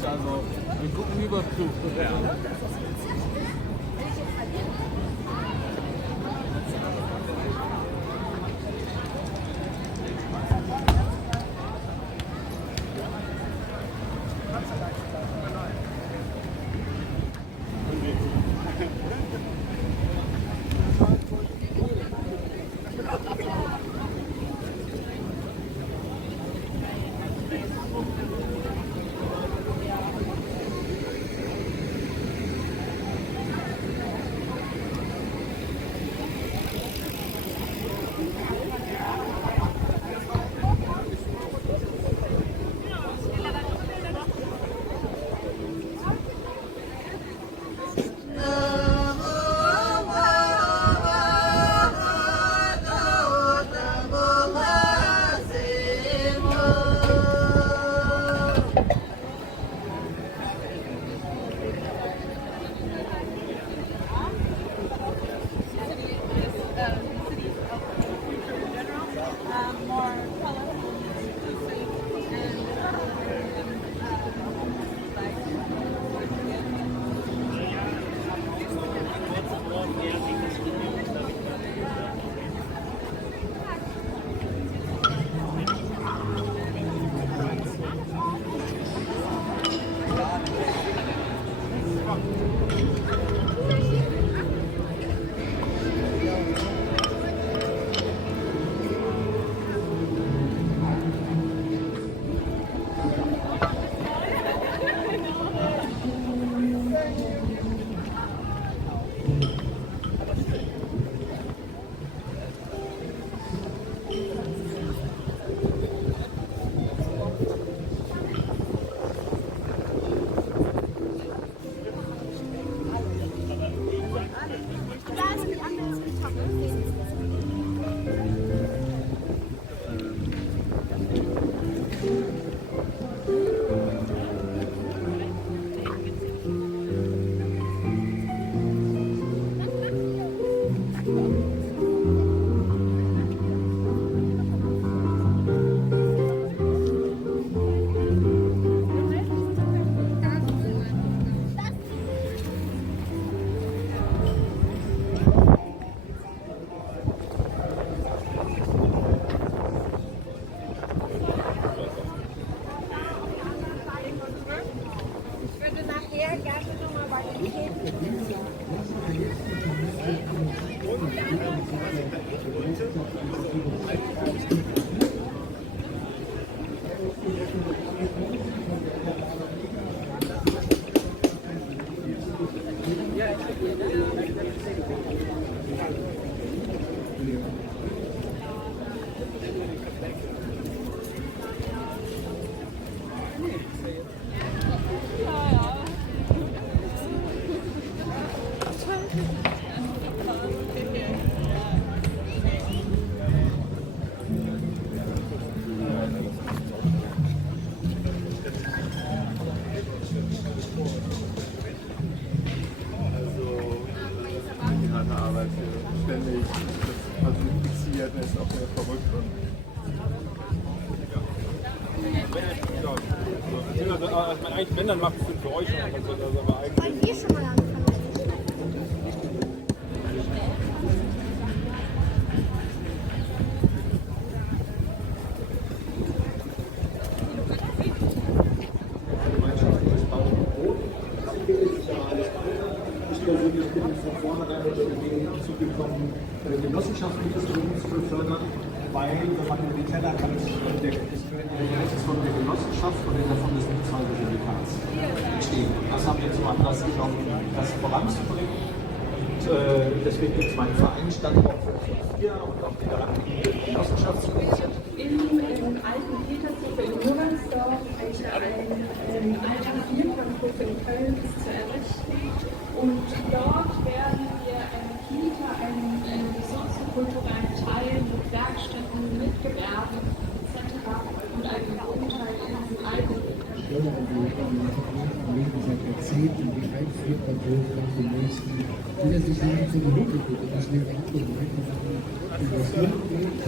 Also, wir gucken überprüft. Ja. Ständig, das fixiert, ist auch sehr verrückt. Eigentlich, wenn, dann macht es für euch schon. Aber eigentlich. Hier schon mal anfangen. Ich bin von vornherein mit der Idee zugekommen, genossenschaftliches Gründen zu befördern, weil, wenn man über die Tellerrand entdeckt, ist von der Genossenschaft oder von des Mietshäuser-Syndikats entstehen. Das haben wir zum Anlass genommen, das voranzubringen. Und deswegen gibt es meinen Verein Standort 554 und auch die daran liegende Genossenschaftsinitiative. Im alten Petershof in Juransdorf, welcher ein alter Vierbahnhof in Köln ist, zu errichten. Und dort werden wir eine Kita, einen soziokulturellen Teil mit Werkstätten, mit Gewerbe etc. und einem selber im Leben seit Jahrzehnten, wie einführt man Wohlstand zum nächsten, will er sich nicht zu Minute tut und das Leben abgemeint und investiert wird.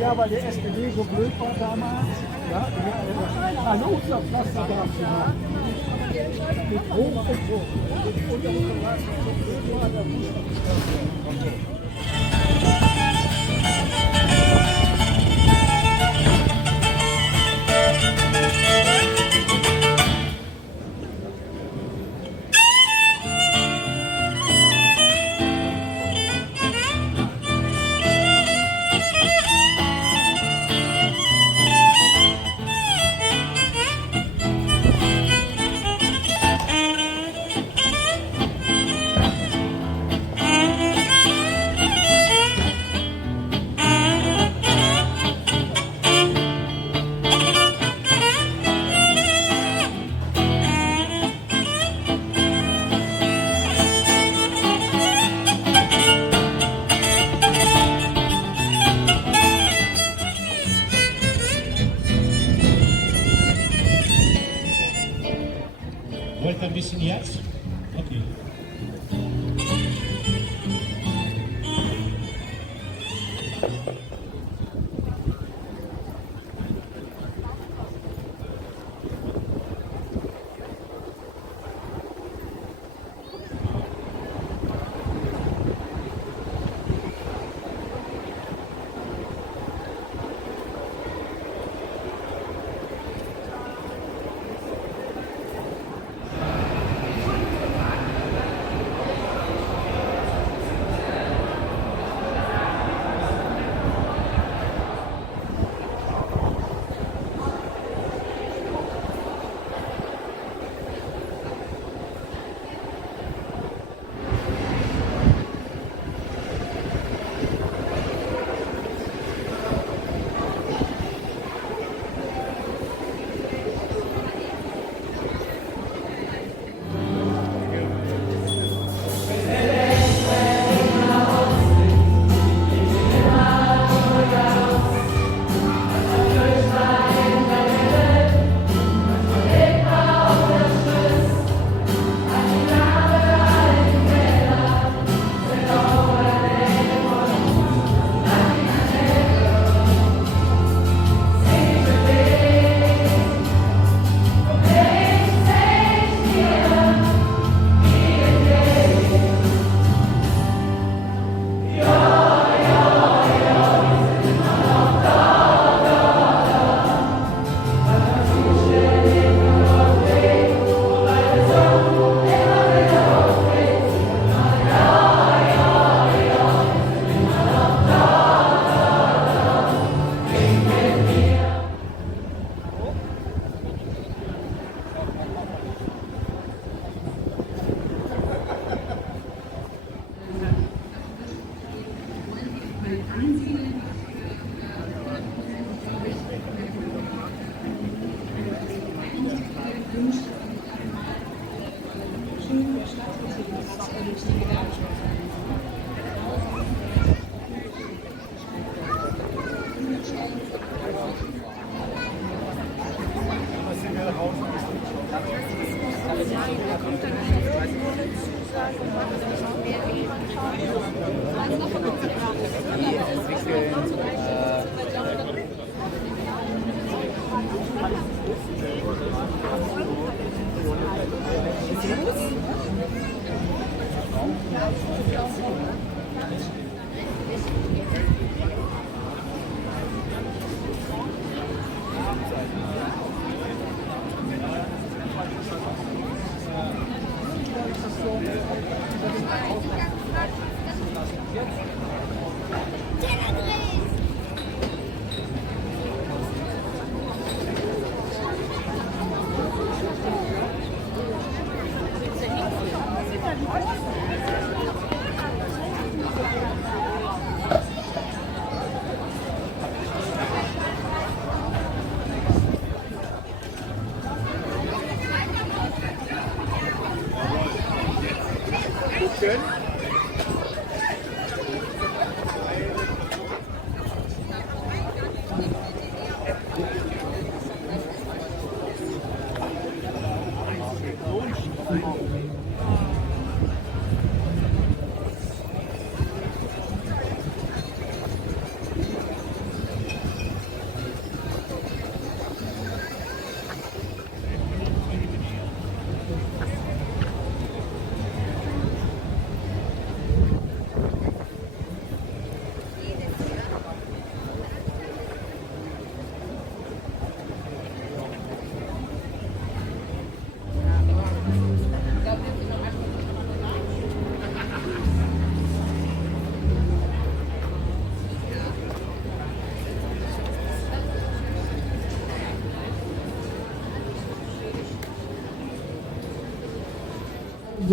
Ja, weil der SPD so blöd war damals. Ja, ein Osterpflaster gab es ja. Mit Hoch und so. Und der Osterpflaster so blöd war, der Osterpflaster. Wollt ihr ein bisschen jetzt? Okay. wünscht, schön der Stadtbetrieb durch die Gewerkschaften.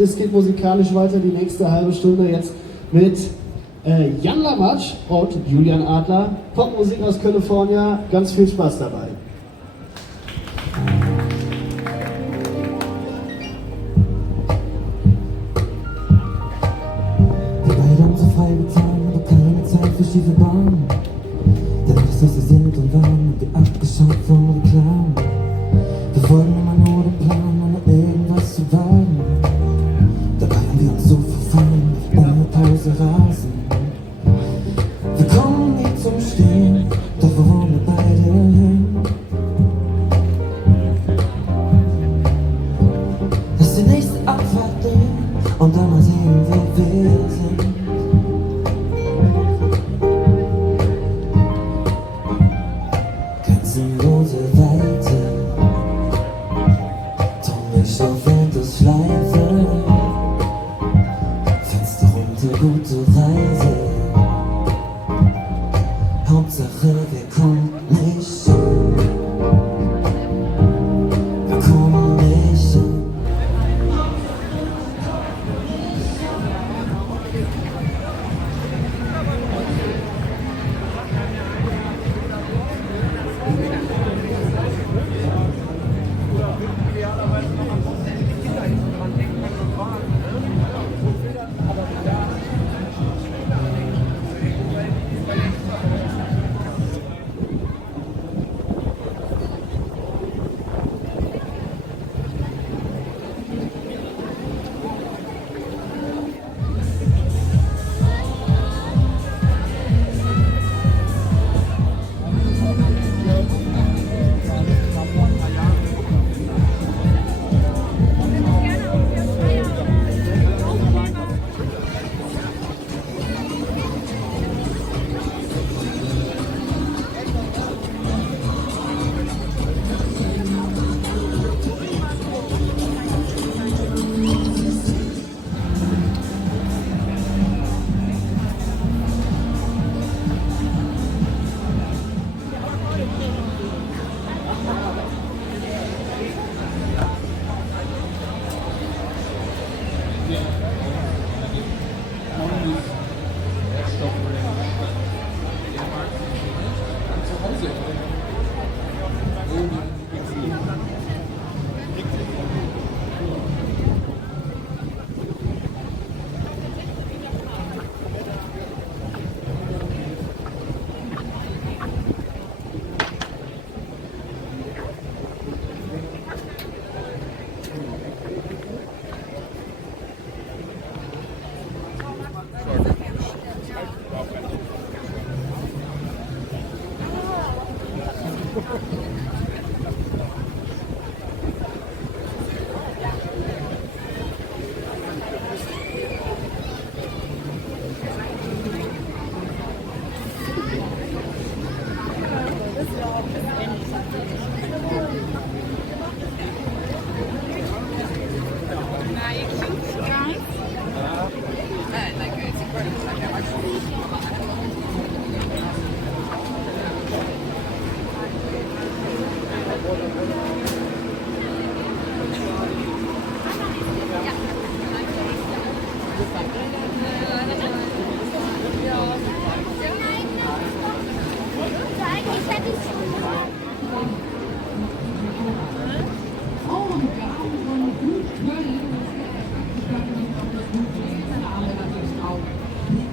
Es geht musikalisch weiter, die nächste halbe Stunde jetzt mit Jan Lamatsch und Julian Adler. Popmusik aus California, ganz viel Spaß dabei. Wir beide haben so frei getan, aber keine Zeit für schiefe Bahn. Denn alles, was wir sind und waren, haben wir abgeschaut vom Reklam. Wir wollten immer nur den Plan, ohne irgendwas zu wagen. Dabei haben wir uns so verfangen, ohne Pause rasen. Wir kommen nie zum Stehen, doch wo wollen wir beide hin? Lass die nächste Abfahrt nehmen und dann mal sehen, wo wir sind. Grenzenlose Weite, Tunnel auf Endlosschleife, Fenster runter, gute Reise. Hauptsache wir kommen nicht an. Wir kommen nicht an.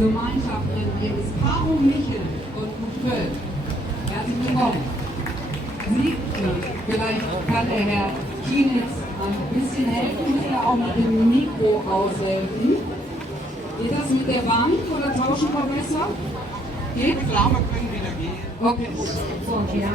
Gemeinschaften, nämlich Caro Michel und Köln. Herzlich willkommen. Sie, vielleicht kann der Herr Kienitz ein bisschen helfen, oder auch mit dem Mikro aushelfen. Geht das mit der Wand oder tauschen wir besser? Geht? Klar, wir können wieder gehen. Okay, gut. So, ja.